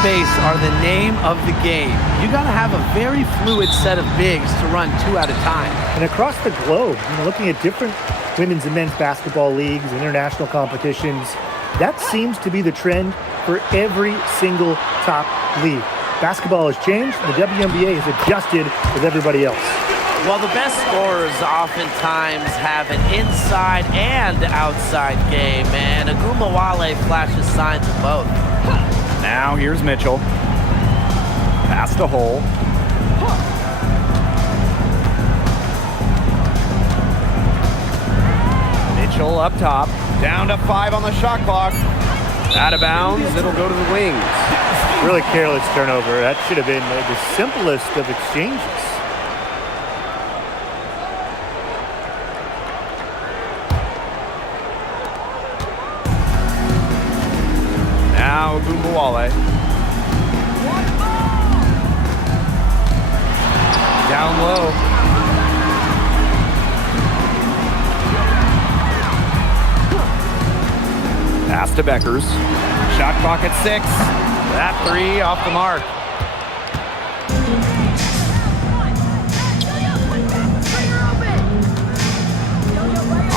space are the name of the game. You got to have a very fluid set of bigs to run 2 at a time. And across the globe, looking at different women's and men's basketball leagues, international competitions, that seems to be the trend for every single top league. Basketball has changed. The WNBA has adjusted with everybody else. Well, the best scorers oftentimes have an inside and outside game, and Agumawale flashes signs of both. Now here's Mitchell. Pass to Hole. Mitchell up top. Down to 5 on the shot clock. Out of bounds. It'll go to the wings. Really careless turnover. That should have been the simplest of exchanges. Now Agumawale. Down low. Pass to Beckers. Shot clock at 6. That 3 off the mark.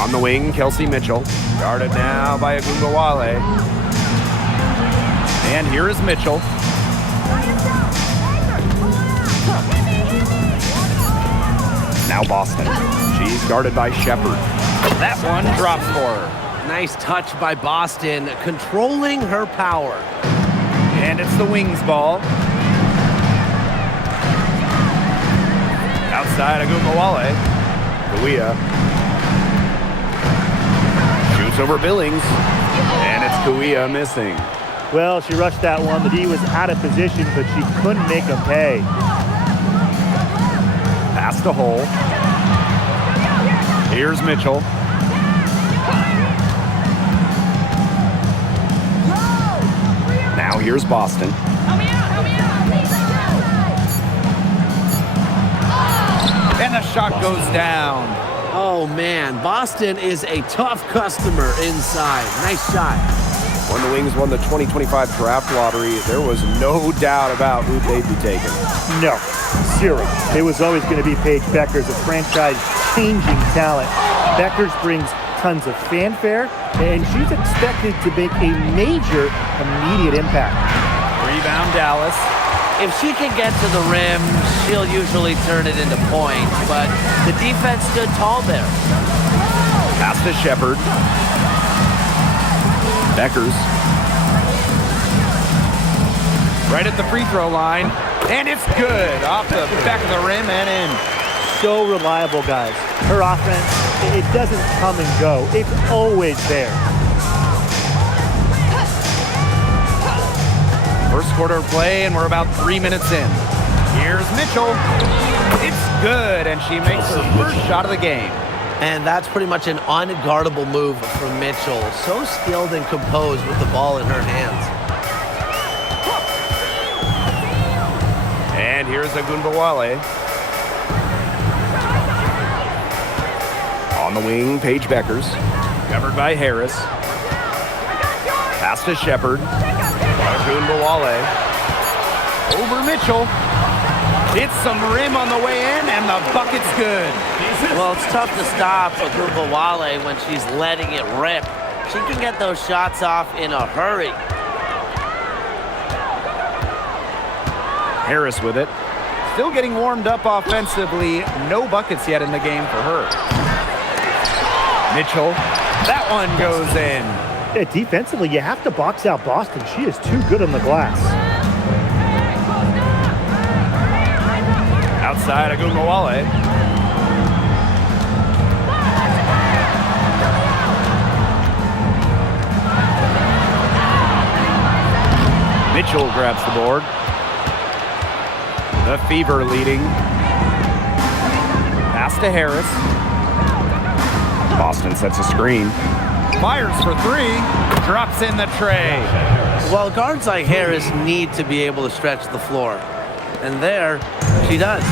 On the wing, Kelsey Mitchell. Guarded now by Agumawale. And here is Mitchell. Now Boston. She's guarded by Shepard. That one drops for her. Nice touch by Boston, controlling her power. And it's the wings ball. Outside Agumawale. Kawia. Shoots over Billings. And it's Kawia missing. Well, she rushed that one. The D was out of position, but she couldn't make them pay. Pass to Hole. Here's Mitchell. Now here's Boston. And the shot goes down. Oh, man. Boston is a tough customer inside. Nice shot. When the Wings won the 2025 draft lottery, there was no doubt about who they'd be taking. No, zero. It was always going to be Paige Beckers, a franchise-changing talent. Beckers brings tons of fanfare, and she's expected to make a major immediate impact. Rebound Dallas. If she can get to the rim, she'll usually turn it into points, but the defense stood tall there. Pass to Shepard. Beckers. Right at the free throw line. And it's good. Off the back of the rim and in. So reliable, guys. Her offense, it doesn't come and go. It's always there. First quarter of play, and we're about 3 minutes in. Here's Mitchell. It's good, and she makes her first shot of the game. And that's pretty much an unguardable move from Mitchell. So skilled and composed with the ball in her hands. And here's Agumawale. On the wing, Paige Beckers. Covered by Harris. Pass to Shepard. Agumawale. Over Mitchell. It's some rim on the way in, and the bucket's good. Well, it's tough to stop Agumawale when she's letting it rip. She can get those shots off in a hurry. Harris with it. Still getting warmed up offensively. No buckets yet in the game for her. Mitchell. That one goes in. Yeah, defensively, you have to box out Boston. She is too good on the glass. Outside Agumawale. Mitchell grabs the board. The Fever leading. Pass to Harris. Boston sets a screen. Fires for 3. Drops in the tray. Well, guards like Harris need to be able to stretch the floor. And there, she does.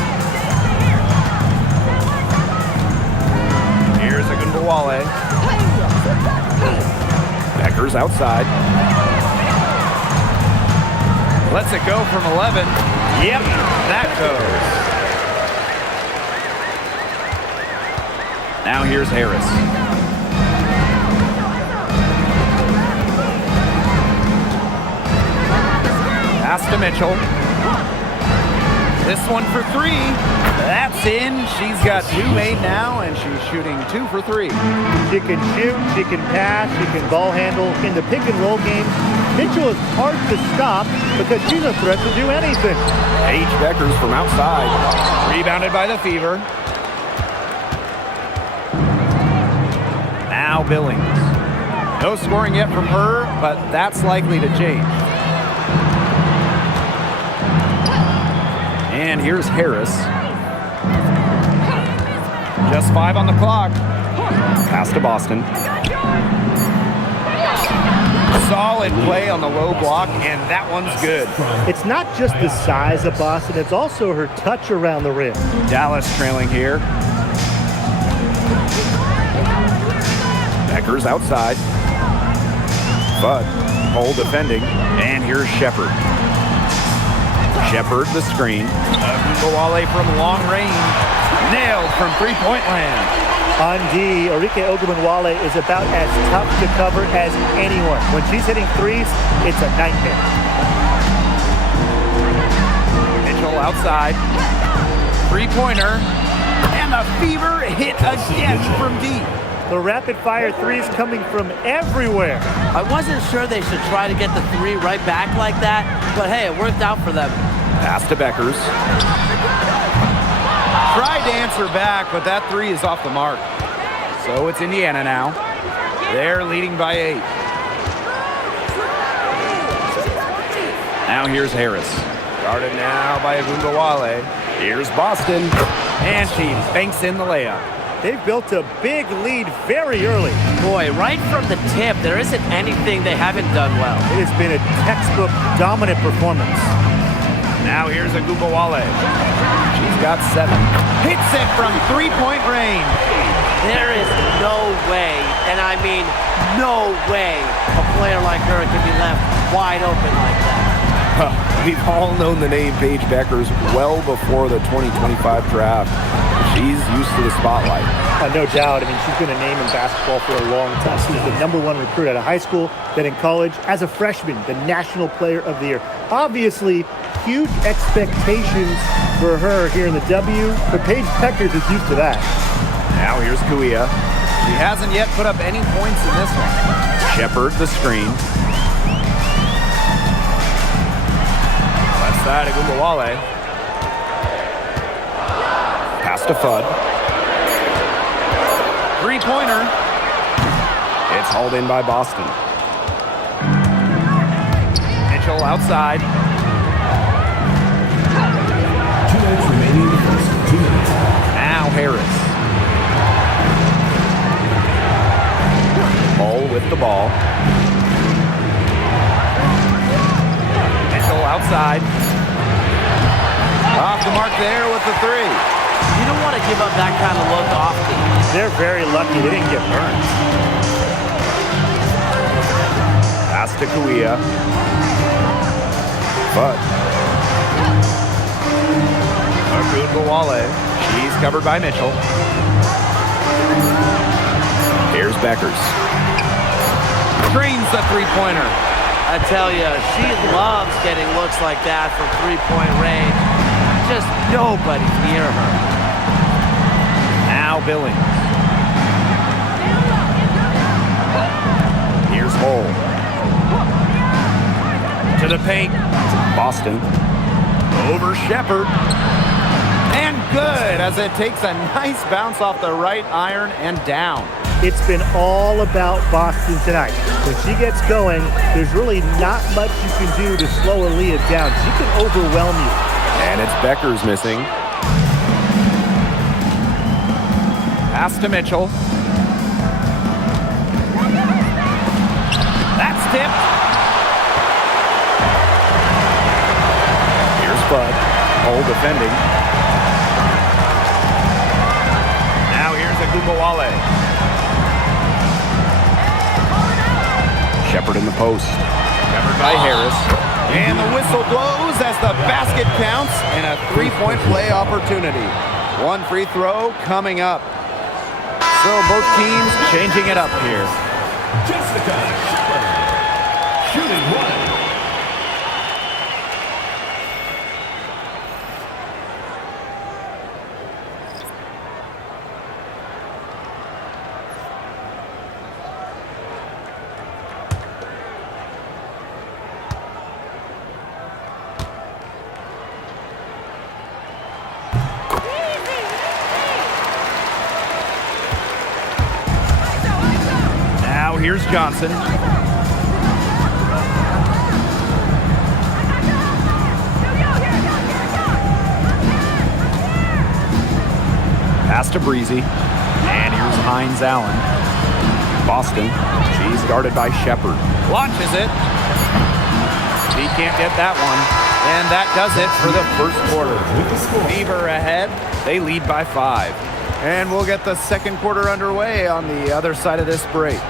Here's Agumawale. Beckers outside. Lets it go from 11. Yep, that goes. Now here's Harris. Pass to Mitchell. This one for three. That's in. She's got 2 made now, and she's shooting 2 for 3. She can shoot, she can pass, she can ball handle. In the pick and roll game, Mitchell is hard to stop because she's a threat to do anything. Paige Beckers from outside. Rebounded by the Fever. Now Billings. No scoring yet from her, but that's likely to change. And here's Harris. Just 5 on the clock. Pass to Boston. Solid play on the low block, and that one's good. It's not just the size of Boston, it's also her touch around the rim. Dallas trailing here. Beckers outside. Bud, Cole defending, and here's Shepard. Shepard the screen. Ogunbowale from long range. Nailed from three-point land. On D, Arike Ogunbowale is about as tough to cover as anyone. When she's hitting threes, it's a nightmare. Mitchell outside. Three-pointer. And the Fever hit again from deep. The rapid-fire threes coming from everywhere. I wasn't sure they should try to get the 3 right back like that, but hey, it worked out for them. Pass to Beckers. Tried to answer back, but that 3 is off the mark. So it's Indiana now. They're leading by 8. Now here's Harris. Guarded now by Ogunbowale. Here's Boston. And she banks in the layup. They've built a big lead very early. Boy, right from the tip, there isn't anything they haven't done well. It has been a textbook dominant performance. Now here's Ogunbowale. She's got 7. Hits it from three-point range. There is no way, and I mean no way, a player like her can be left wide open like that. We've all known the name Paige Beckers well before the 2025 draft. She's used to the spotlight. No doubt. I mean, she's been a name in basketball for a long time. She was the #1 recruit out of high school, then in college, as a freshman, the National Player of the Year. Obviously, huge expectations for her here in the W, but Paige Beckers is used to that. Now here's Kuia. She hasn't yet put up any points in this one. Shepard the screen. Left side of Ogunbowale. Pass to Fudd. Three-pointer. It's hauled in by Boston. Mitchell outside. 2 minutes remaining in the first 2 minutes. Now Harris. Ball with the ball. Mitchell outside. Off the mark there with the 3. You don't want to give up that kind of look often. They're very lucky they didn't get burned. Pass to Kuia. But Ogunbowale. She's covered by Mitchell. Here's Beckers. Screens the three-pointer. I tell you, she loves getting looks like that from three-point range. Just nobody's near her. Now Billings. Here's Hole. To the paint. Boston. Over Shepard. And good as it takes a nice bounce off the right iron and down. It's been all about Boston tonight. When she gets going, there's really not much you can do to slow Aaliyah down. She can overwhelm you. And it's Beckers missing. Pass to Mitchell. That's tipped. Here's Bud. Hole defending. Now here's Ogunbowale. Shepard in the post. Covered by Harris. And the whistle blows as the basket counts and a three-point play opportunity. One free throw coming up. So both teams changing it up here. Jessica Shepard, shooting one. Now here's Johnson. Pass to Breezy. And here's Hines Allen. Boston. She's guarded by Shepard. Launches it. He can't get that one. And that does it for the first quarter. Fever ahead. They lead by 5. And we'll get the second quarter underway on the other side of this break.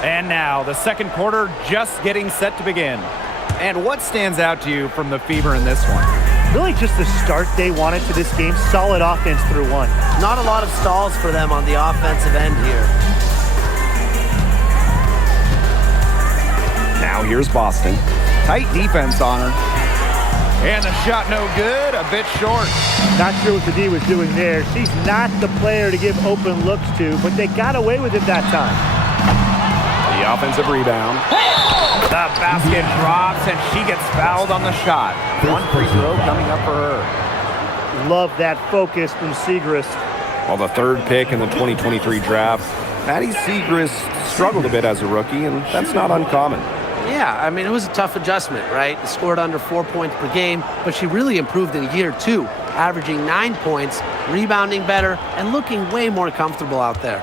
And now, the second quarter just getting set to begin. And what stands out to you from the Fever in this one? Really just the start they wanted to this game. Solid offense through one. Not a lot of stalls for them on the offensive end here. Now here's Boston. Tight defense on her. And the shot no good, a bit short. Not sure what the D was doing there. She's not the player to give open looks to, but they got away with it that time. The offensive rebound. The basket drops, and she gets fouled on the shot. One free throw coming up for her. Love that focus from Segrist. Well, the third pick in the 2023 draft, Maddie Segrist struggled a bit as a rookie, and that's not uncommon. Yeah, I mean, it was a tough adjustment, right? Scored under 4 points per game, but she really improved in year 2, averaging 9 points, rebounding better, and looking way more comfortable out there.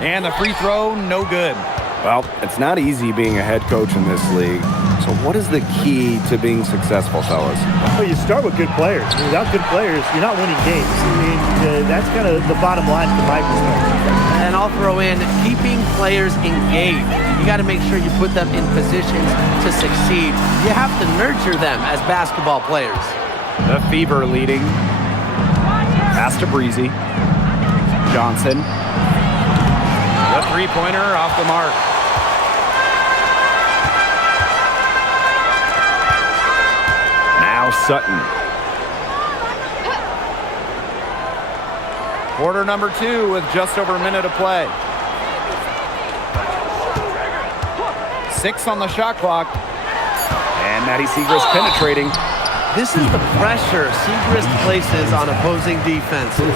And the free throw, no good. Well, it's not easy being a head coach in this league. So what is the key to being successful, fellas? Well, you start with good players. Without good players, you're not winning games. I mean, that's kind of the bottom line from my perspective. And I'll throw in keeping players engaged. You got to make sure you put them in positions to succeed. You have to nurture them as basketball players. The Fever leading. Pass to Breezy. Johnson. The three-pointer off the mark. Now Sutton. Quarter number 2 with just over a minute to play. 6 on the shot clock. And Maddie Segrist penetrating. This is the pressure Segrist places on opposing defenses,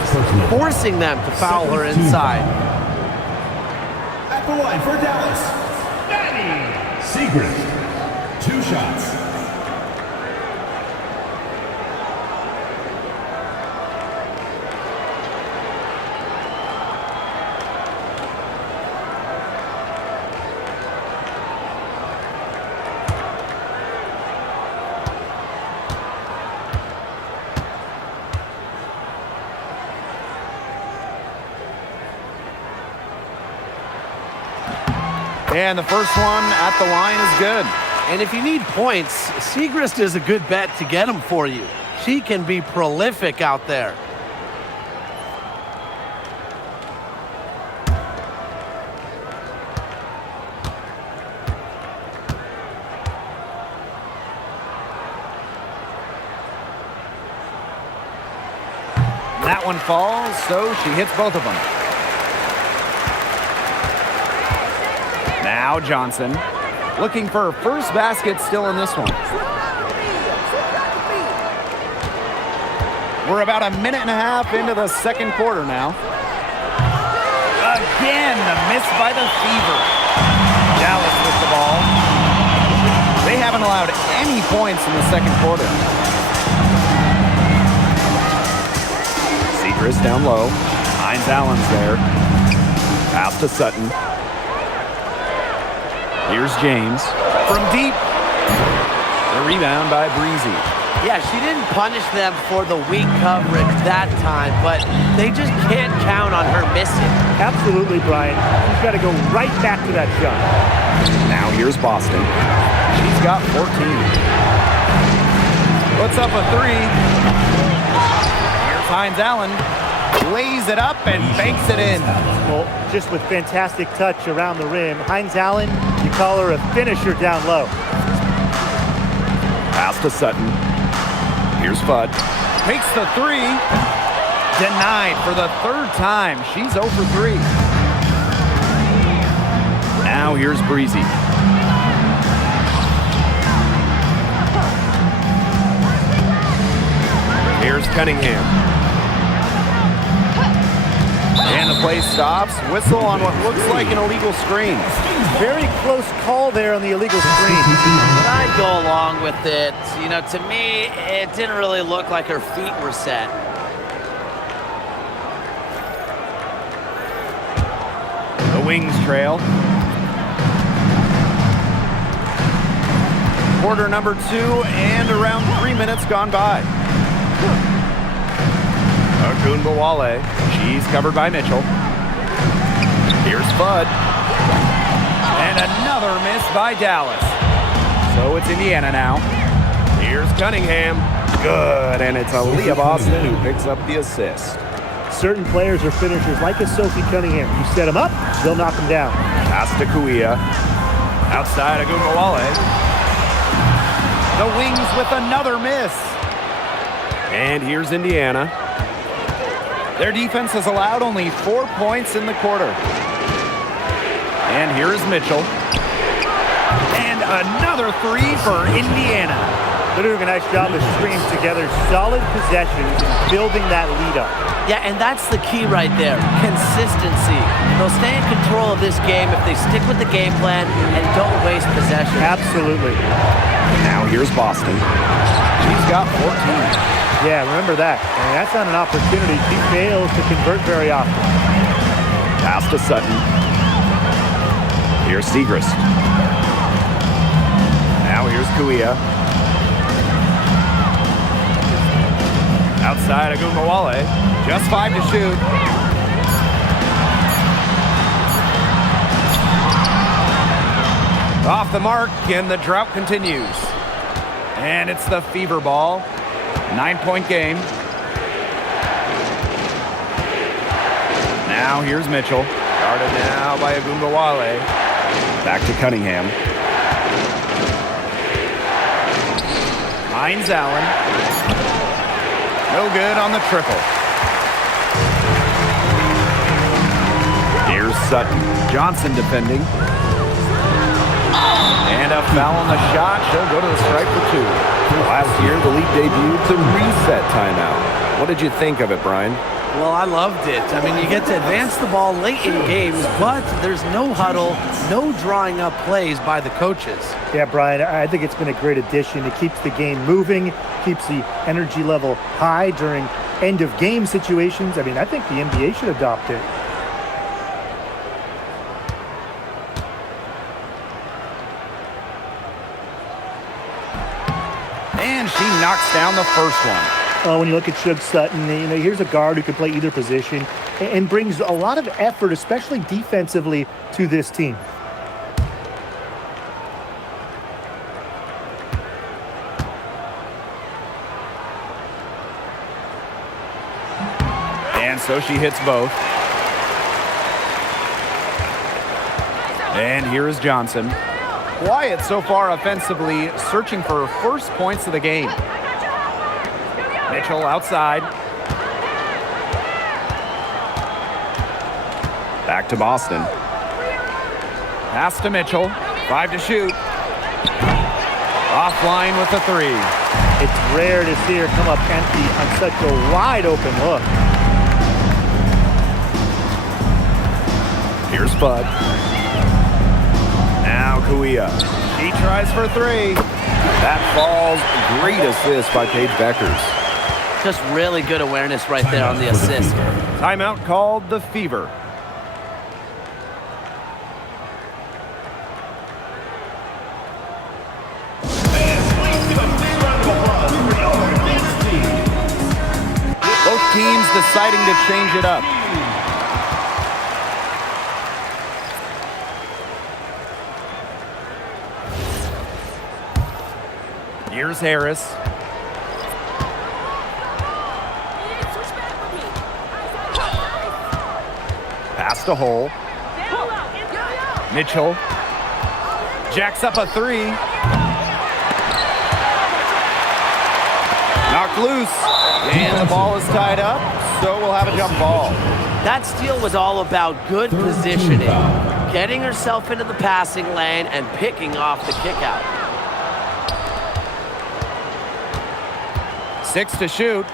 forcing them to foul her inside. At the line for Dallas, Maddie Segrist. 2 shots. And the first one at the line is good. And if you need points, Segrist is a good bet to get them for you. She can be prolific out there. That one falls, so she hits both of them. Now Johnson, looking for her first basket still in this one. We're about a minute and a half into the second quarter now. Again, the miss by the Fever. Dallas with the ball. allowed any points in the second quarter. Seacrest down low. Hines Allen's there. Pass to Sutton. Here's James from deep. The rebound by Breezy. Yeah, she didn't punish them for the weak coverage that time, but they just can't count on her missing. Absolutely, Brian. She's got to go right back to that shot. Now here's Boston. She's got 14. Puts up a three. Here's Hines Allen. Lays it up and banks it in. Well, just with fantastic touch around the rim. Hines Allen, you call her a finisher down low. Pass to Sutton. Here's Fudd. Takes the three. Denied for the third time. She's 0 for 3. Now here's Breezy. Here's Cunningham. And the play stops. Whistle on what looks like an illegal screen. Very close call there on the illegal screen. I'd go along with it. You know, to me, it didn't really look like her feet were set. The Wings trail. Quarter number 2 and around 3 minutes gone by. Agunbowale. She's covered by Mitchell. Here's Fudd. And another miss by Dallas. So it's Indiana now. Here's Cunningham. Good. And it's Aaliyah Boston who picks up the assist. Certain players are finishers, like a Sophie Cunningham. You set them up, they'll knock them down. Pass to Kuia. Outside Agunbowale. The Wings with another miss. And here's Indiana. Their defense has allowed only 4 points in the quarter. And here is Mitchell. And another three for Indiana. They're doing a nice job of stringing together solid possessions and building that lead up. Yeah, and that's the key right there, consistency. They'll stay in control of this game if they stick with the game plan and don't waste possession. Absolutely. Now here's Boston. She's got 14. Yeah, remember that. And that's not an opportunity she fails to convert very often. Pass to Sutton. Here's Segrist. Now here's Kuia. Outside Agunbowale. Just 5 to shoot. Off the mark, and the drought continues. And it's the Fever ball. 9-point game. Now here's Mitchell. Guarded now by Agunbowale. Back to Cunningham. Hines Allen. No good on the triple. Here's Sutton. Johnson defending. And a foul on the shot. She'll go to the strike for 2. Last year, the league debuted the reset timeout. What did you think of it, Brian? Well, I loved it. I mean, you get to advance the ball late in games, but there's no huddle, no drawing up plays by the coaches. Yeah, Brian, I think it's been a great addition. It keeps the game moving, keeps the energy level high during end-of-game situations. I mean, I think the NBA should adopt it. And she knocks down the first one. When you look at Shug Sutton, here's a guard who can play either position and brings a lot of effort, especially defensively, to this team. And so she hits both. And here is Johnson. Quiet so far offensively, searching for her first points of the game. Mitchell outside. Back to Boston. Pass to Mitchell. 5 to shoot. Offline with a 3. It's rare to see her come up empty on such a wide open look. Here's Fudd. Now Kuia. He tries for 3. That falls. Great assist by Paige Beckers. Just really good awareness right there on the assist. Timeout called the Fever. Both teams deciding to change it up. Here's Harris. Pass to Hull. Mitchell jacks up a three. Knocked loose. And the ball is tied up, so we'll have a jump ball. That steal was all about good positioning, getting herself into the passing lane and picking off the kick out. 6 to shoot.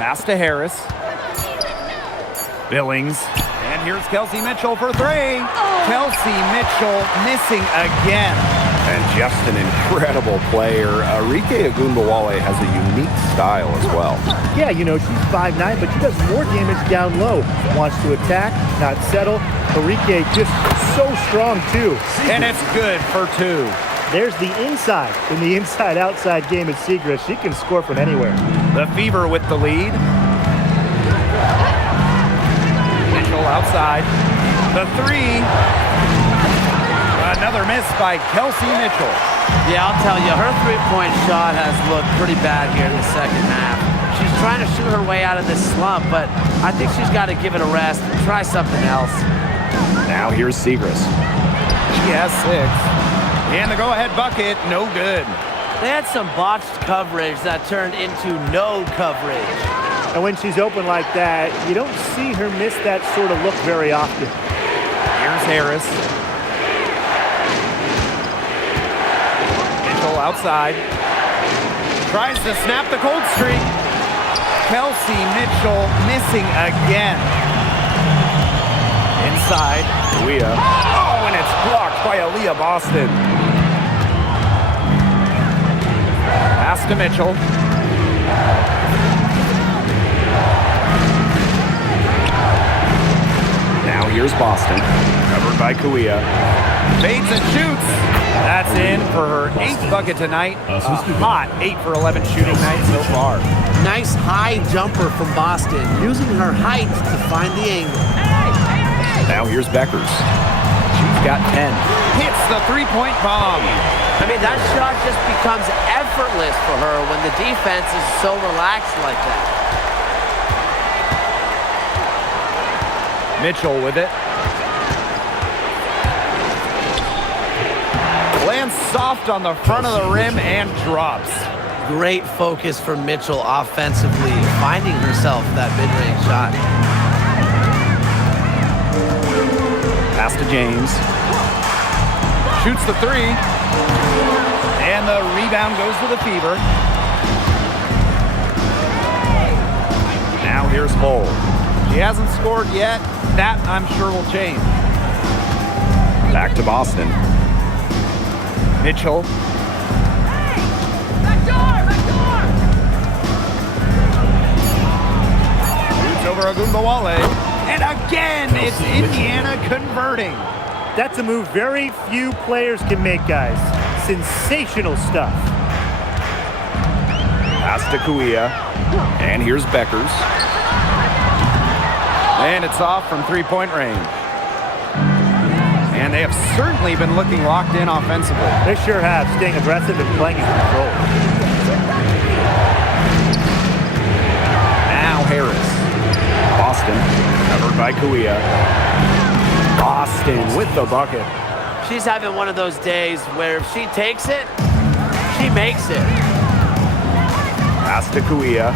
Pass to Harris. Billings. And here's Kelsey Mitchell for three. Kelsey Mitchell missing again. And just an incredible player. Arike Ogunbowale has a unique style as well. Yeah, you know, she's 5'9", but she does more damage down low. Wants to attack, not settle. Arike just so strong, too. And it's good for two. There's the inside. In the inside-outside game at Seagrass, she can score from anywhere. The Fever with the lead. Mitchell outside. The three. Another miss by Kelsey Mitchell. Yeah, I'll tell you, her three-point shot has looked pretty bad here in the second half. She's trying to shoot her way out of this slump, but I think she's got to give it a rest and try something else. Now here's Seagrass. She has 6. And the go-ahead bucket, no good. They had some botched coverage that turned into no coverage. And when she's open like that, you don't see her miss that sort of look very often. Here's Harris. Mitchell outside. Tries to snap the cold streak. Kelsey Mitchell missing again. Inside, Aaliyah. Oh, and it's blocked by Aaliyah Boston. Pass to Mitchell. Now here's Boston. Covered by Kuia. Fades and shoots. That's in for her 8th bucket tonight. A hot 8 for 11 shooting night so far. Nice high jumper from Boston, using her height to find the angle. Now here's Beckers. She's got 10. Hits the three-point bomb. I mean, that shot just becomes effortless for her when the defense is so relaxed like that. Mitchell with it. Lands soft on the front of the rim and drops. Great focus from Mitchell offensively, finding herself that mid-range shot. Pass to James. Shoots the three. And the rebound goes to the Fever. Now here's Hull. She hasn't scored yet. That, I'm sure, will change. Back to Boston. Mitchell. Shoots over Ogunbowale. And again, it's Indiana converting. That's a move very few players can make, guys. Sensational stuff. Pass to Kuia. And here's Beckers. And it's off from three-point range. And they have certainly been looking locked in offensively. They sure have, staying aggressive and playing in control. Now Harris. Boston, covered by Kuia. Boston with the bucket. She's having one of those days where if she takes it, she makes it. Pass to Kuia.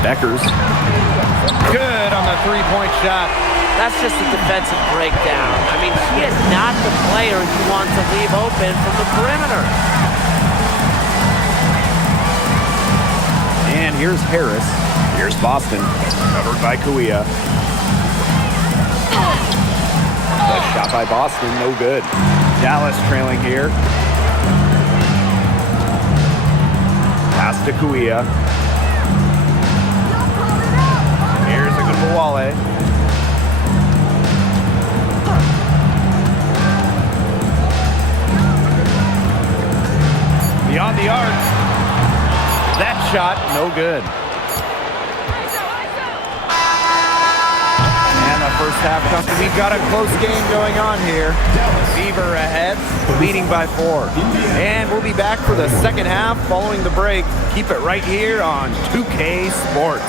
Beckers. Good on the three-point shot. That's just a defensive breakdown. I mean, she is not the player you want to leave open from the perimeter. And here's Harris. Here's Boston, covered by Kuia. The shot by Boston, no good. Dallas trailing here. Pass to Kuia. Here's a good Wale. Beyond the arc. That shot, no good. And the first half comes. We've got a close game going on here. Fever ahead, leading by 4. And we'll be back for the second half following the break. Keep it right here on 2K Sports.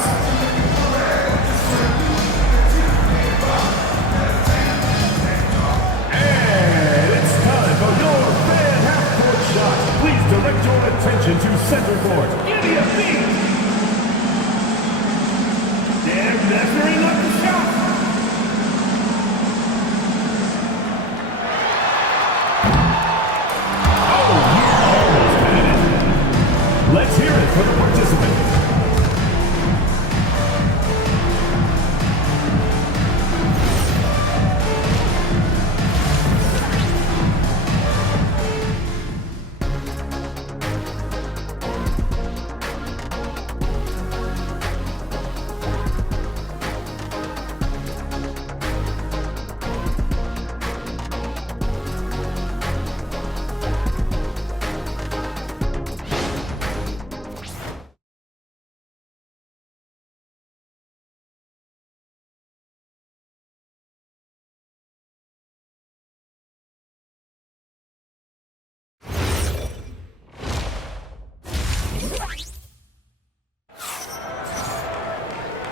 And it's time for your fan half-court shot. Please direct your attention to center court. Give me a beat. They're measuring up the shot. Let's hear it for the participants.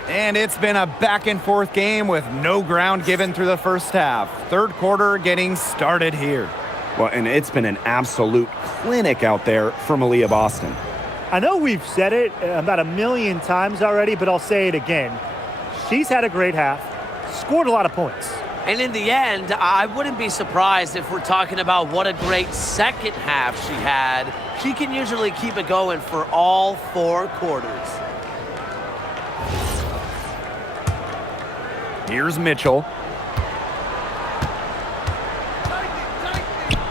And it's been a back-and-forth game with no ground given through the first half. Third quarter getting started here. Well, and it's been an absolute clinic out there from Aaliyah Boston. I know we've said it about 1,000,000 times already, but I'll say it again. She's had a great half, scored a lot of points. And in the end, I wouldn't be surprised if we're talking about what a great second half she had. She can usually keep it going for all 4 quarters. Here's Mitchell.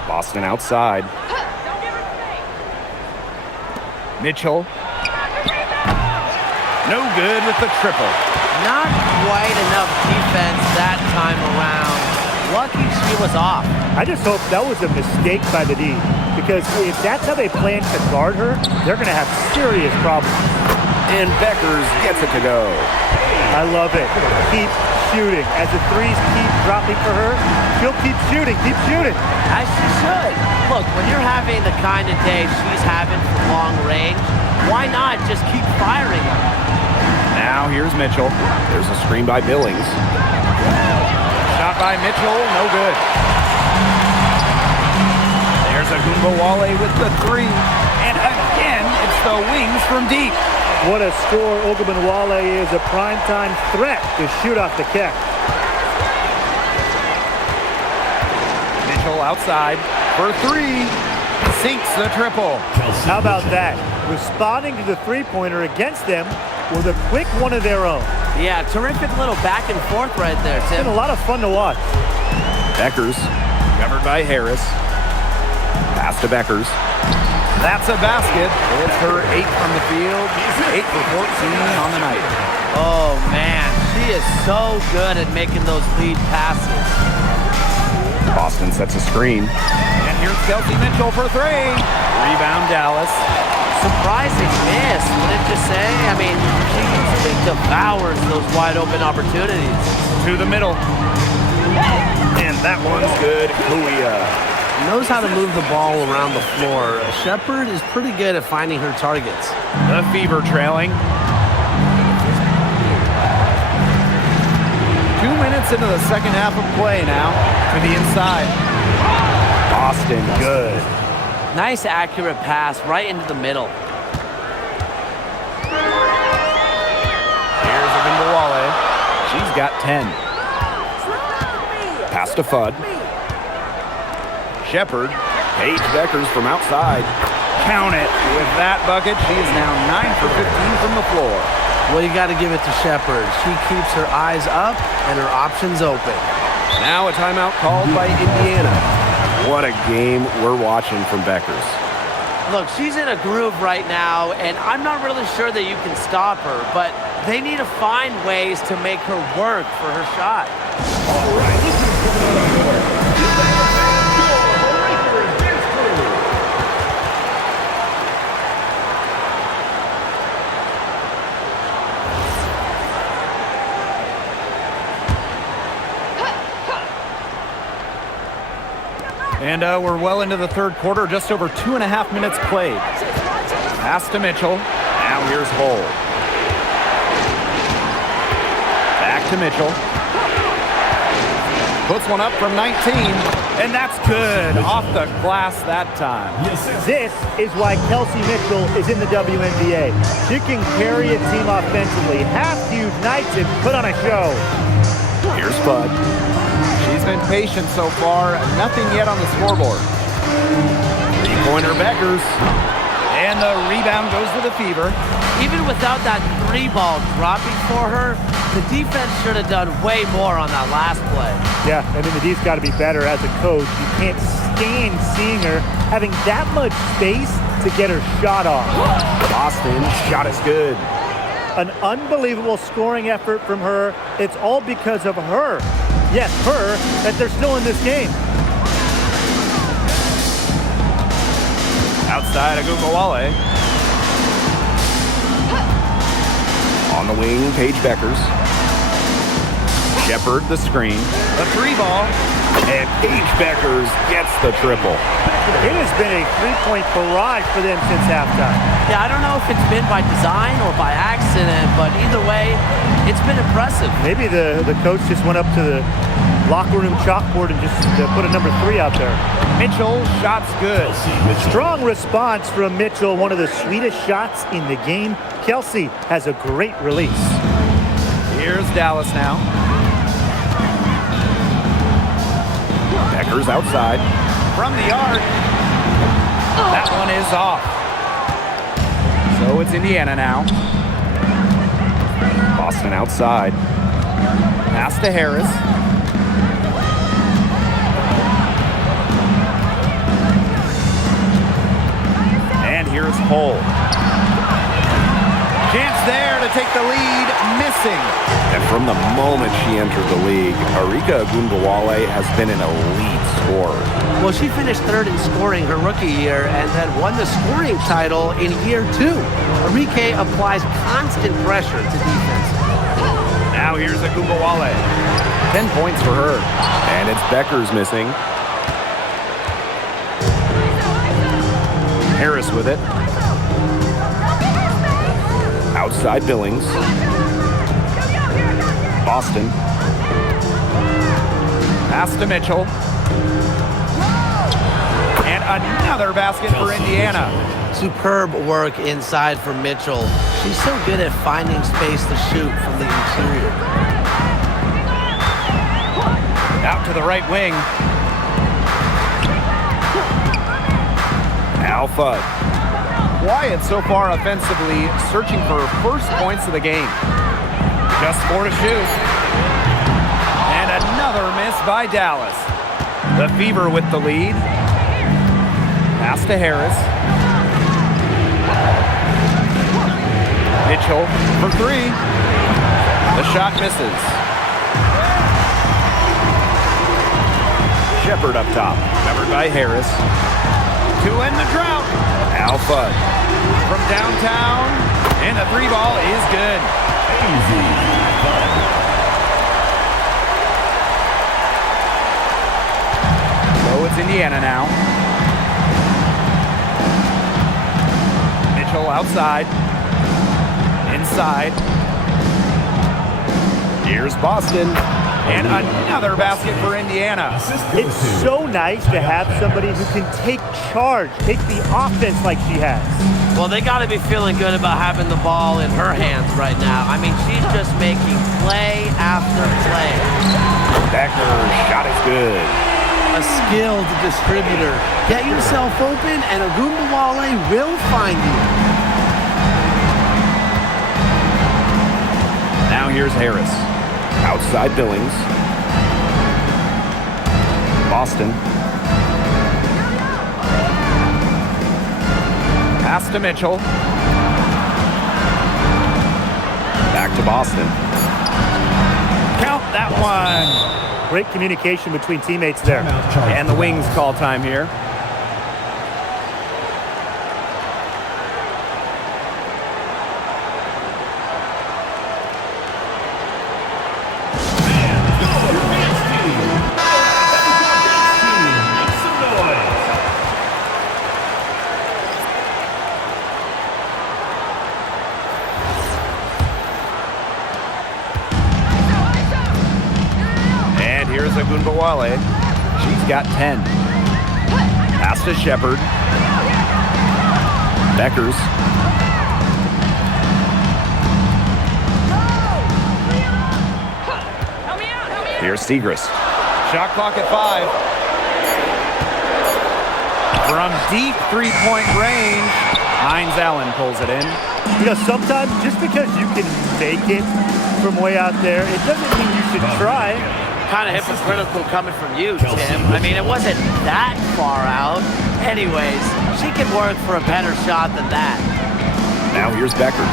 Boston outside. Mitchell. No good with the triple. Not quite enough defense that time around. Lucky she was off. I just hope that was a mistake by the D, because if that's how they plan to guard her, they're going to have serious problems. And Beckers gets it to go. I love it. Keep shooting. As the threes keep dropping for her, she'll keep shooting, As she should. Look, when you're having the kind of day she's having from long range, why not just keep firing them? Now here's Mitchell. There's a screen by Billings. Shot by Mitchell, no good. There's a Wale with the 3. And again, it's the wings from deep. What a score. Wale is a primetime threat to shoot off the catch. Mitchell outside for 3. Sinks the triple. How about that? Responding to the three-pointer against them with a quick one of their own. Yeah, terrific little back and forth right there, It's Tim. been a lot of fun to watch. Beckers, covered by Harris. Pass to Beckers. That's a basket. It's her 8 from the field. 8 for 14 on the night. Oh, man. She is so good at making those lead passes. Boston sets a screen. And here's Kelsey Mitchell for 3. Rebound Dallas. Surprising miss, wouldn't you say? I mean, she usually devours those wide open opportunities. To the middle. And that one's good. Kuia. Knows how to move the ball around the floor. Shepard is pretty good at finding her targets. The Fever trailing. 2 minutes into the second half of play now. To the inside. Boston, good. Nice accurate pass right into the middle. Here's a Wale. She's got 10. Pass to Fudd. Shepard. Paige Beckers from outside. Count it. With that bucket, she is now 9 for 15 from the floor. Well, you got to give it to Shepard. She keeps her eyes up and her options open. Now a timeout called by Indiana. What a game we're watching from Beckers. Look, she's in a groove right now, and I'm not really sure that you can stop her, but they need to find ways to make her work for her shot. All right, this is coming out of court. Your Breaker dance crew. And we're well into the third quarter, just over 2.5 minutes played. Pass to Mitchell. Now here's Hull. Back to Mitchell. Puts one up from 19, and that's good. Off the glass that time. This is why Kelsey Mitchell is in the WNBA. She can carry a team offensively, have huge nights, and put on a show. Here's Bud. She's been patient so far. Nothing yet on the scoreboard. Three-pointer Beckers. And the rebound goes to the Fever. Even without that three ball dropping for her, the defense should have done way more on that last play. Yeah, I mean, the D's got to be better as a coach. You can't stand seeing her having that much space to get her shot off. Boston, shot is good. An unbelievable scoring effort from her. It's all because of her. Yes, her, that they're still in this game. Outside Agugawale. On the wing, Paige Beckers. Shepard the screen. The three ball. And Paige Beckers gets the triple. It has been a three-point barrage for them since halftime. Yeah, I don't know if it's been by design or by accident, but either way, it's been impressive. Maybe the coach just went up to the locker room chalkboard and just put a number 3 out there. Mitchell, shots good. Strong response from Mitchell, one of the sweetest shots in the game. Kelsey has a great release. Here's Dallas now. Beckers outside. From the arc. That one is off. So it's Indiana now. Boston outside. Pass to Harris. And here's Hull. Chance there to take the lead, missing. And from the moment she entered the league, Arika Agundawale has been an elite scorer. Well, she finished third in scoring her rookie year and then won the scoring title in year 2. Arike applies constant pressure to defense. Now here's Agundawale. 10 points for her. And it's Beckers missing. Harris with it. Outside Billings. Boston. Pass to Mitchell. And another basket for Indiana. Superb work inside for Mitchell. She's so good at finding space to shoot from the interior. Out to the right wing. Alpha. Quiet so far offensively, searching for her first points of the game. Just 4 to shoot. And another miss by Dallas. The Fever with the lead. Pass to Harris. Mitchell for 3. The shot misses. Shepard up top. Covered by Harris. To end the drought. Alpha. From downtown. And the 3 ball is good. So it's Indiana now. Mitchell outside. Inside. Here's Boston. And another basket for Indiana. It's so nice to have somebody who can take charge, take the offense like she has. Well, they got to be feeling good about having the ball in her hands right now. I mean, she's just making play after play. Becker's shot is good. A skilled distributor. Get yourself open, and Agundawale will find you. Now here's Harris. Outside Billings. Boston. Pass to Mitchell. Back to Boston. Count that one. Great communication between teammates there. And the Wings call time here. Wale. She's got 10. Pass to Shepard. Beckers. Here's Segrist. Shot clock at 5. From deep three-point range, Hines Allen pulls it in. You know, sometimes just because you can make it from way out there, it doesn't mean you should try. Kind of hypocritical coming from you, Tim. I mean, it wasn't that far out. Anyways, she can work for a better shot than that. Now here's Beckers.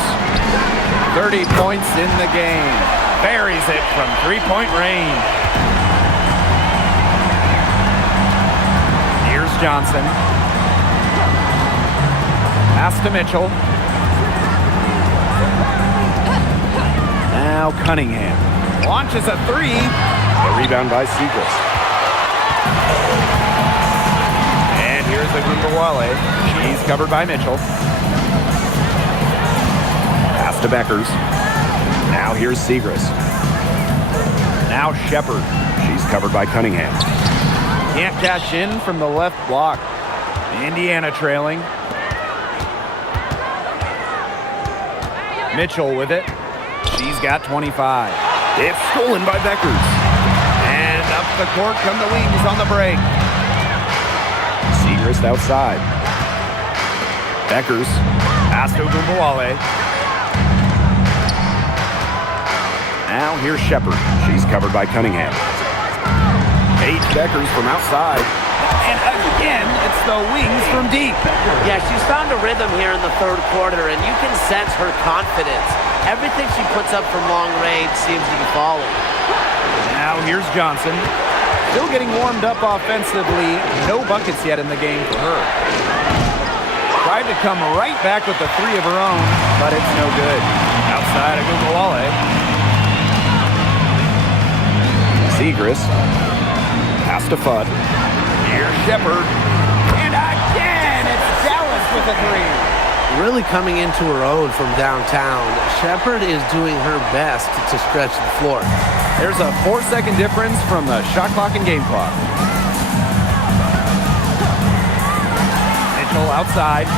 30 points in the game. Buries it from three-point range. Here's Johnson. Pass to Mitchell. Now Cunningham. Launches a three. A rebound by Segrist. And here's Agumbawale. She's covered by Mitchell. Pass to Beckers. Now here's Segrist. Now Shepard. She's covered by Cunningham. Can't cash in from the left block. Indiana trailing. Mitchell with it. She's got 25. It's stolen by Beckers. And up the court come the Wings on the break. Segrist outside. Beckers. Pass to Agumbawale. Now here's Shepard. She's covered by Cunningham. Paige Beckers from outside. And again, it's the Wings from deep. Yeah, she's found a rhythm here in the third quarter, and you can sense her confidence. Everything she puts up from long range seems to be falling. Now here's Johnson. Still getting warmed up offensively. No buckets yet in the game for her. Tried to come right back with the three of her own, but it's no good. Outside of Agumbawale. Segrist. Pass to Fudd. Here's Shepard. And again, it's Dallas with a three. Really coming into her own from downtown. Shepard is doing her best to stretch the floor. There's a 4-second difference from the shot clock and game clock. Mitchell outside.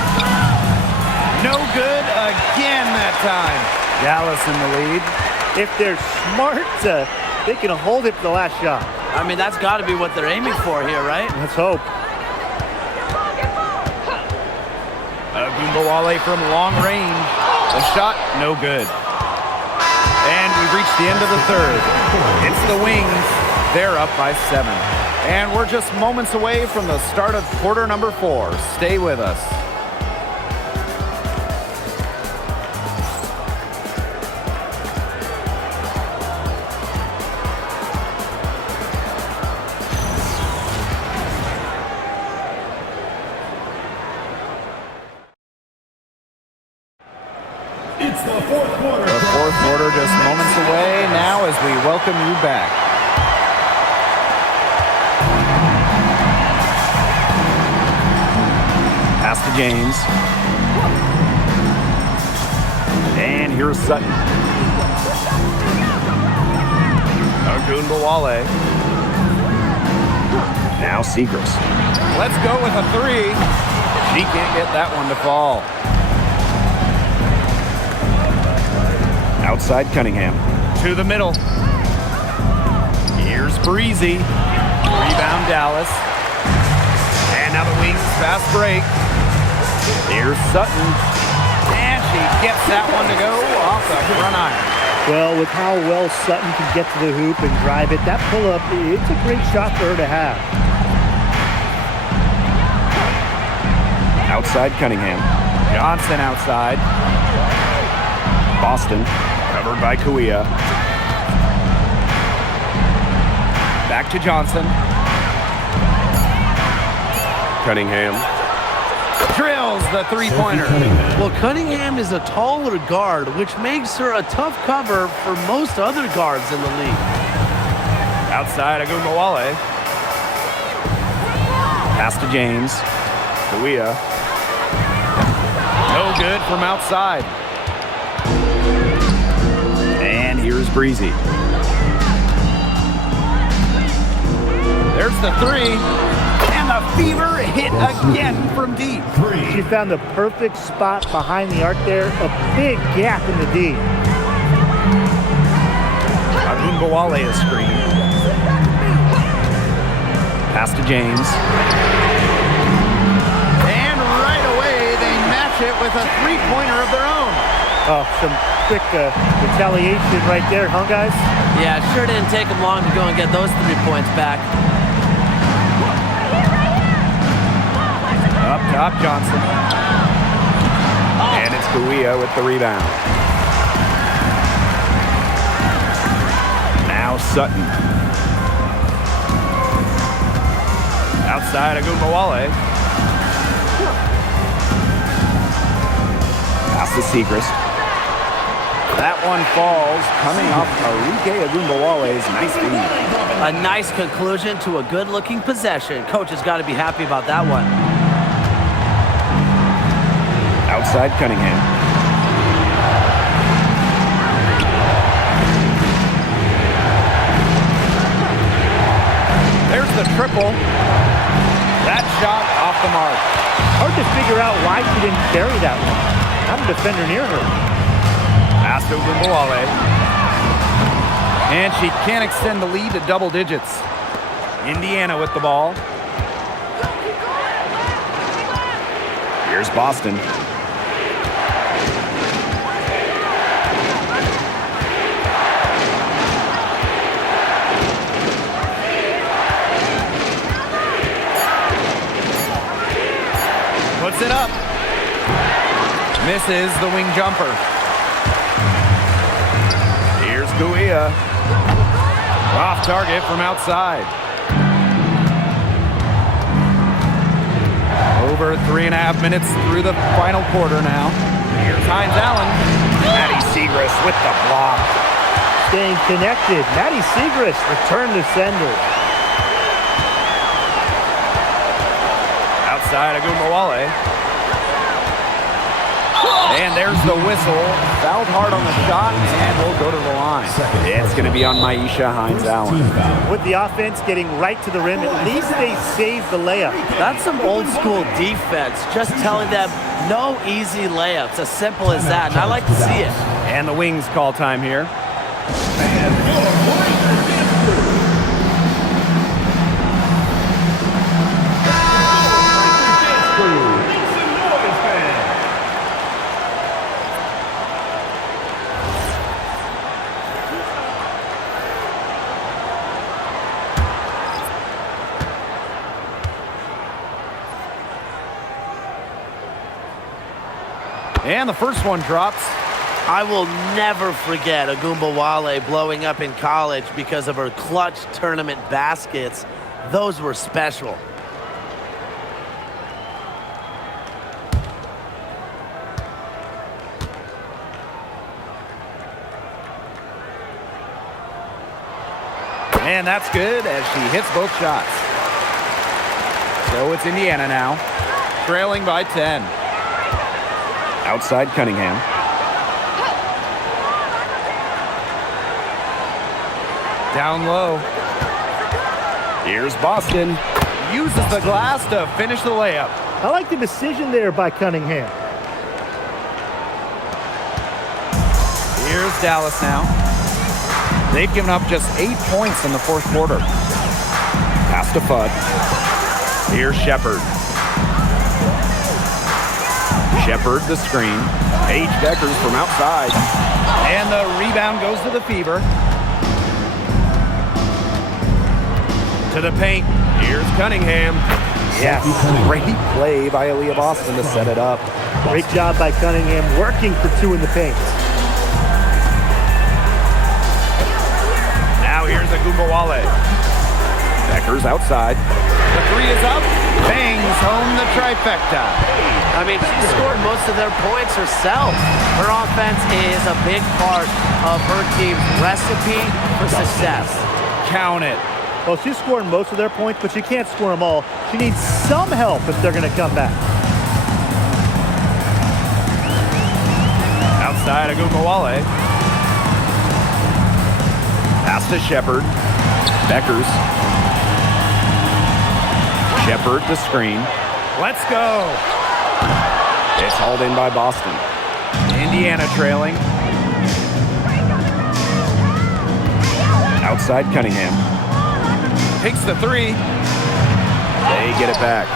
No good again that time. Dallas in the lead. If they're smart, they can hold it for the last shot. I mean, that's got to be what they're aiming for here, right? Let's hope. Agumbawale from long range. The shot, no good. And we've reached the end of the third. It's the Wings. They're up by 7. And we're just moments away from the start of quarter number 4. Stay with us. It's the fourth quarter. The fourth quarter just moments away now as we welcome you back. Pass to James. And here's Sutton. Agumbawale. Now Segrist. Let's go with a three. She can't get that one to fall. Outside Cunningham. To the middle. Here's Breezy. Rebound Dallas. And now the Wings fast break. Here's Sutton. And she gets that one to go off the front iron. Well, with how well Sutton can get to the hoop and drive it, that pull-up, it's a great shot for her to have. Outside Cunningham. Johnson outside. Boston covered by Kuia. Back to Johnson. Cunningham. Drills the three-pointer. Well, Cunningham is a taller guard, which makes her a tough cover for most other guards in the league. Outside Agumbawale. Pass to James. Kuia. No good from outside. And here's Breezy. There's the three. And the fever hit again from deep. She found the perfect spot behind the arc there. A big gap in the D. Agumbawale is screened. Pass to James. And right away, they match it with a three-pointer of their own. Oh, some quick retaliation right there, huh, guys? Yeah, it sure didn't take them long to go and get those 3 points back. Up top, Johnson. And it's Kuia with the rebound. Now Sutton. Outside Agumbawale. Pass to Segrist. That one falls, coming off Arike Agumbawale's nice feed. A nice conclusion to a good-looking possession. Coach has got to be happy about that one. Outside Cunningham. There's the triple. That shot off the mark. Hard to figure out why she didn't carry that one. Not a defender near her. Pass to Agumbawale. And she can't extend the lead to double digits. Indiana with the ball. Here's Boston. Puts it up. Misses the wing jumper. Here's Kuia. Off target from outside. Over 3.5 minutes through the final quarter now. Here's Hines Allen. Maddie Segrist with the block. Staying connected. Maddie Segrist return to sender. Outside Agumbawale. And there's the whistle. Fouled hard on the shot, and we'll go to the line. It's going to be on Maisha Hines Allen. With the offense getting right to the rim, at least they saved the layup. That's some old-school defense, just telling them no easy layups, as simple as that, and I like to see it. And the Wings call time here. And the first one drops. I will never forget Agumbawale blowing up in college because of her clutch tournament baskets. Those were special. And that's good as she hits both shots. So it's Indiana now, trailing by 10. Outside Cunningham. Down low. Here's Boston. Uses the glass to finish the layup. I like the decision there by Cunningham. Here's Dallas now. They've given up just 8 points in the fourth quarter. Pass to Fudd. Here's Shepard. Shepard the screen. Paige Deckers from outside. And the rebound goes to the Fever. To the paint. Here's Cunningham. Yes. Great play by Aaliyah Boston to set it up. Great job by Cunningham, working for two in the paint. Now here's Agumbawale. Becker's outside. The three is up. Bangs home the trifecta. I mean, she scored most of their points herself. Her offense is a big part of her team's recipe for success. Count it. Well, she's scoring most of their points, but she can't score them all. She needs some help if they're going to come back. Outside Agumbawale. Pass to Shepard. Beckers. Shepard to screen. Let's go. It's hauled in by Boston. Indiana trailing. Outside Cunningham. Takes the three. They get it back.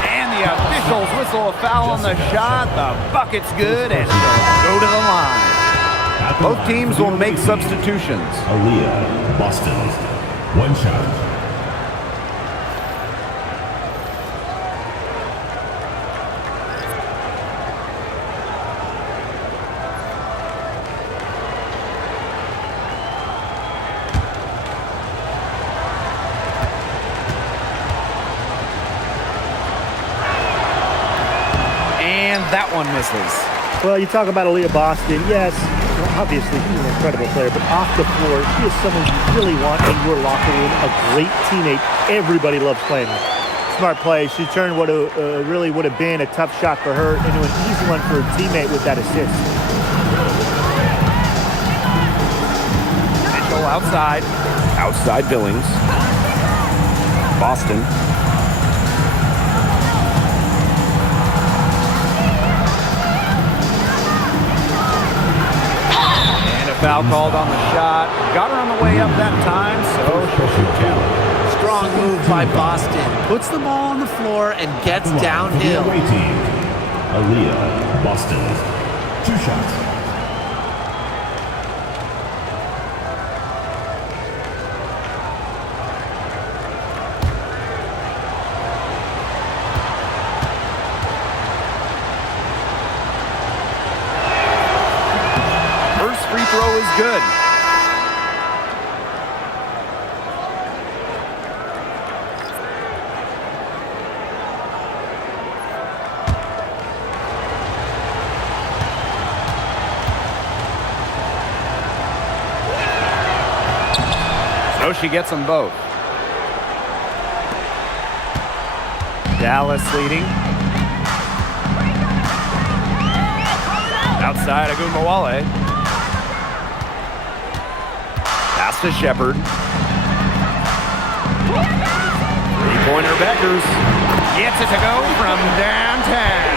And the officials whistle a foul on the shot. The bucket's good and she'll go to the line. Both teams will make substitutions. Aaliyah Boston. One shot. That one misses. Well, you talk about Aaliyah Boston. Yes, obviously she's an incredible player, but off the floor, she is someone you really want in your locker room. A great teammate. Everybody loves playing with. Smart play. She turned what really would have been a tough shot for her into an easy one for her teammate with that assist. Mitchell outside. Outside Billings. Boston. Foul called on the shot. Got her on the way up that time, so she'll shoot two. Strong move by Boston. Puts the ball on the floor and gets downhill. Away team. Aaliyah Boston. Two shots. Free throw is good. So she gets them both. Dallas leading. Outside Agumbawale. Pass to Shepard. Three-pointer Beckers. Gets it to go from downtown.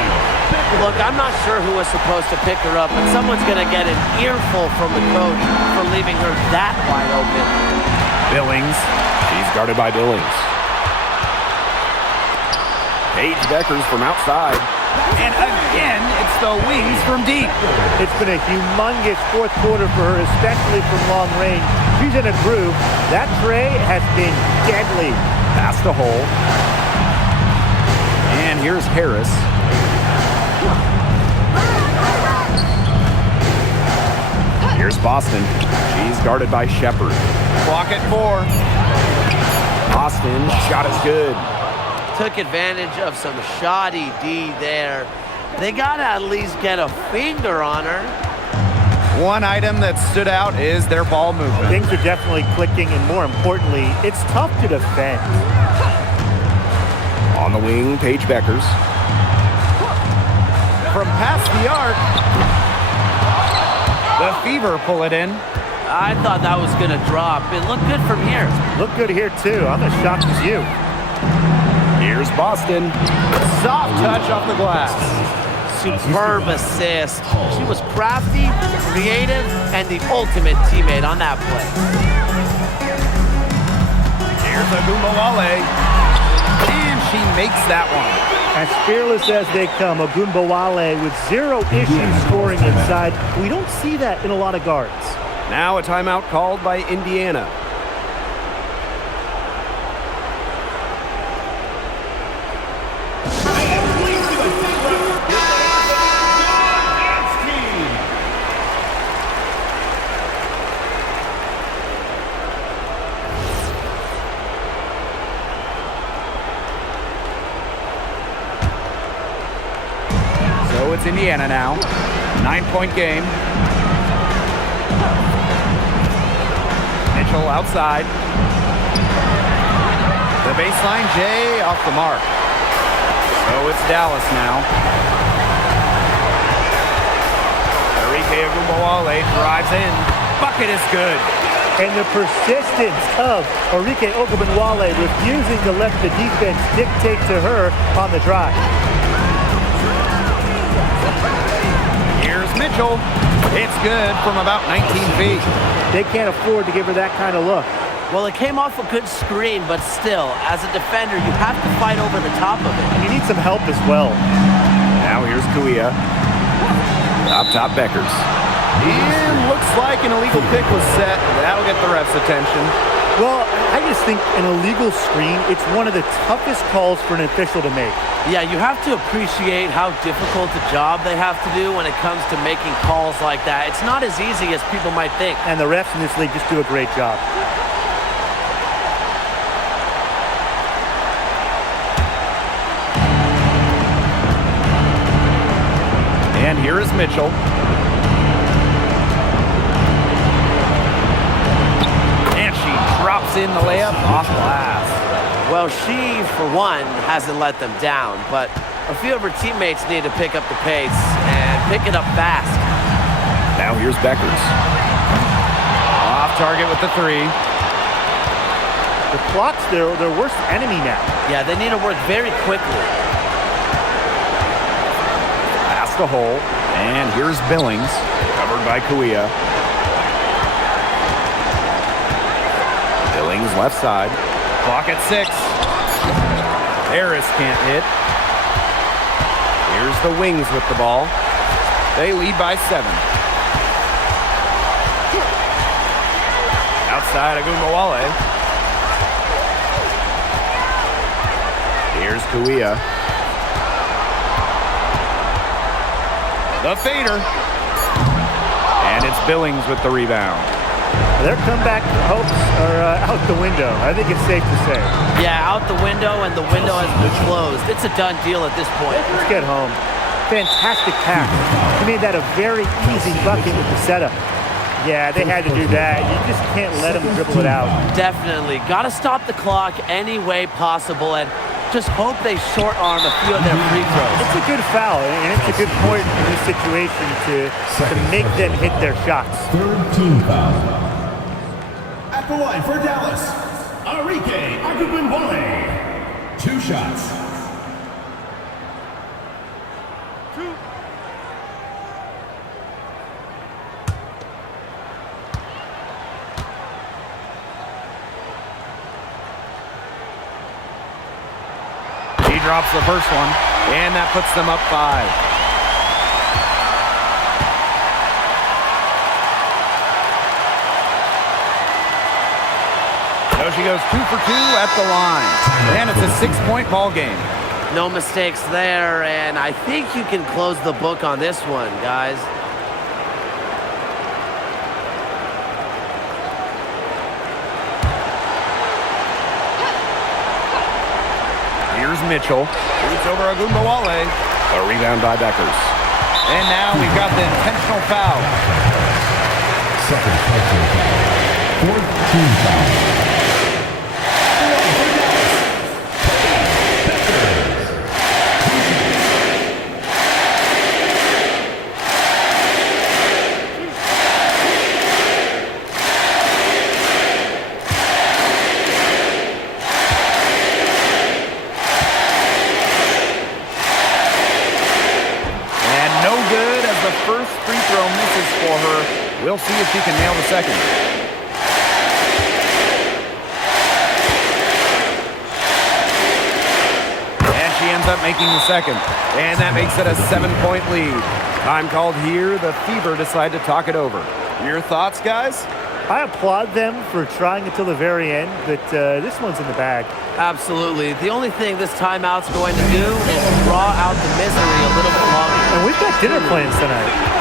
Look, I'm not sure who was supposed to pick her up, but someone's going to get an earful from the coach for leaving her that wide open. Billings. She's guarded by Billings. Paige Beckers from outside. And again, it's the wings from deep. It's been a humongous fourth quarter for her, especially from long range. She's in a groove. That tray has been deadly. Past the hole. And here's Harris. Here's Boston. She's guarded by Shepard. Clock at 4. Boston, shot is good. Took advantage of some shoddy D there. They got to at least get a finger on her. One item that stood out is their ball movement. Things are definitely clicking, and more importantly, it's tough to defend. On the wing, Paige Beckers. From past the arc, the Fever pull it in. I thought that was going to drop. It looked good from here. Look good here, too. I'm as shocked as you. Here's Boston. Soft touch off the glass. Superb assist. She was crafty, creative, and the ultimate teammate on that play. Here's Agumbawale. And she makes that one. As fearless as they come, Agumbawale with zero issues scoring inside. We don't see that in a lot of guards. Now a timeout called by Indiana. So it's Indiana now. 9-point game. Mitchell outside. The baseline, Jay off the mark. So it's Dallas now. Enrique Agumbawale drives in. Bucket is good. And the persistence of Enrique Ogunbowale refusing to let the defense dictate to her on the drive. Here's Mitchell. It's good from about 19 feet. They can't afford to give her that kind of look. Well, it came off a good screen, but still, as a defender, you have to fight over the top of it. And you need some help as well. Now here's Kuia. Top Beckers. And looks like an illegal pick was set. That'll get the ref's attention. Well, I just think an illegal screen, it's one of the toughest calls for an official to make. Yeah, you have to appreciate how difficult a job they have to do when it comes to making calls like that. It's not as easy as people might think. And the refs in this league just do a great job. And here is Mitchell. And she drops in the layup off glass. Well, she, for one, hasn't let them down, but a few of her teammates need to pick up the pace and pick it up fast. Now here's Beckers. Off target with the three. The clock's their worst enemy now. Yeah, they need to work very quickly. Past the hole. And here's Billings. Covered by Kuia. Billings left side. Clock at 6. Harris can't hit. Here's the Wings with the ball. They lead by 7. Outside Agumbawale. Here's Kuia. The fader. And it's Billings with the rebound. Their comeback hopes are out the window. I think it's safe to say. Yeah, out the window, and the window has been closed. It's a done deal at this point. Let's get home. Fantastic pass. He made that a very easy bucket with the setup. Yeah, they had to do that. You just can't let them dribble it out. Definitely. Got to stop the clock any way possible and just hope they short arm a few of their free throws. It's a good foul, and it's a good point in this situation to make them hit their shots. Third team foul. At the line for Dallas, Enrique Agumbawale. 2 shots. He drops the first one, and that puts them up 5. So she goes 2 for 2 at the line. And it's a 6-point ball game. No mistakes there, and I think you can close the book on this one, guys. Here's Mitchell. Shoots over Agumbawale. A rebound by Beckers. And now we've got the intentional foul. Second personal foul. Fourth team foul. First free throw misses for her. We'll see if she can nail the second. And she ends up making the second. And that makes it a 7-point lead. Time called here. The Fever decide to talk it over. Your thoughts, guys? I applaud them for trying until the very end, but this one's in the bag. Absolutely. The only thing this timeout's going to do is draw out the misery a little bit longer. And we've got dinner plans tonight.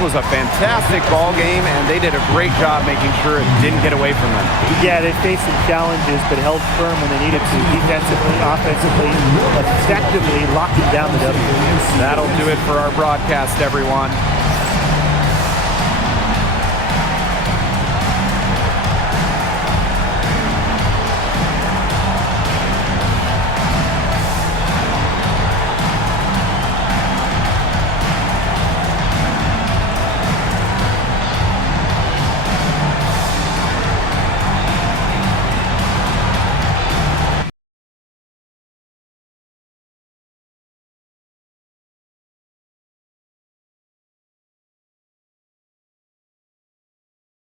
was a fantastic ball game, and they did a great job making sure it didn't get away from them. Yeah, they faced some challenges, but held firm when they needed to. Defensively, offensively, effectively locking down the W. That'll do it for our broadcast, everyone.